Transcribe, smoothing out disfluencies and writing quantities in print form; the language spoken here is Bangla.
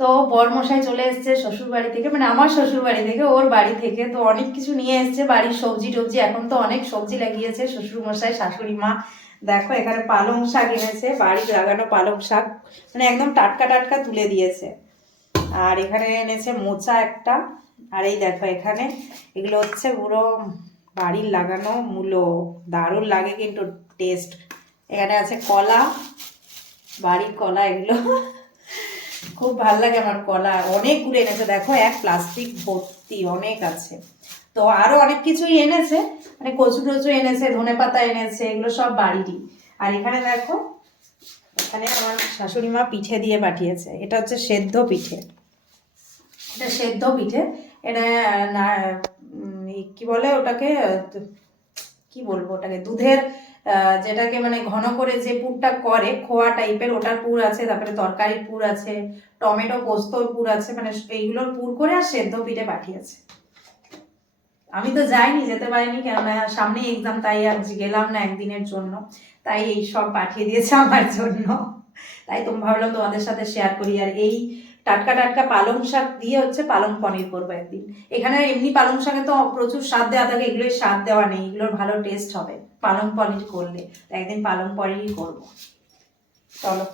তো বরমশাই চলে এসছে শ্বশুর বাড়ি থেকে, মানে আমার শ্বশুর বাড়ি থেকে, ওর বাড়ি থেকে। তো অনেক কিছু নিয়ে এসছে, বাড়ির সবজি টবজি, এখন তো অনেক সবজি লাগিয়েছে শ্বশুর মশাই শাশুড়ি মা। দেখো এখানে পালং শাক এনেছে, বাড়ির লাগানো পালং শাক, মানে একদম টাটকা টাটকা তুলে দিয়েছে। আর এখানে এনেছে মোচা একটা। আর এই দেখো এখানে এগুলো হচ্ছে পুরো বাড়ির লাগানো মূলো, দারুণ লাগে কিন্তু টেস্ট। এখানে আছে কলা, বাড়ির কলা এগুলো খুব ভাল লাগে আমার কলা, অনেকগুলো এনেছে দেখো, এক প্লাস্টিক ভর্তি অনেক আছে। তো আরো অনেক কিছুই এনেছে, মানে কচু টচু এনেছে, ধনেপাতা এনেছে, এগুলো সব বাড়িরই। আর এখানে দেখো, এখানে আমার শাশুড়ি মা পিঠে দিয়ে পাঠিয়েছে, এটা হচ্ছে সেদ্ধ পিঠে, এটা সেদ্ধ পিঠে। এটা না কি বলে ওটাকে, কি বলবো ওটাকে, দুধের যেটাকে মানে ঘন করে যে পুরটা করে খোয়া টাইপের, ওটার পুর আছে, তারপরে তরকারির পুর আছে, টমেটো পোস্তর পুর আছে, মানে এইগুলোর পুর করে আর সেদ্ধ পিঠে পাঠিয়েছে। আমি তো যাইনি, যেতে পারিনি, কেননা সামনে এক্সাম, তাই আর গেলাম না একদিনের জন্য। তাই এই সব পাঠিয়ে দিয়েছে আমার জন্য, তাই তুমি ভাবলাম তোমাদের সাথে শেয়ার করি। আর এই টাটকা টাটকা পালং শাক দিয়ে হচ্ছে পালং পনির করবো একদিন। এখানে এমনি পালং শাকে তো প্রচুর স্বাদ দেওয়া থাকে, এগুলোর স্বাদ দেওয়া নেই, এগুলোর ভালো টেস্ট হবে পালং পনির করলে। একদিন পালং পনিরই করবো, চলো।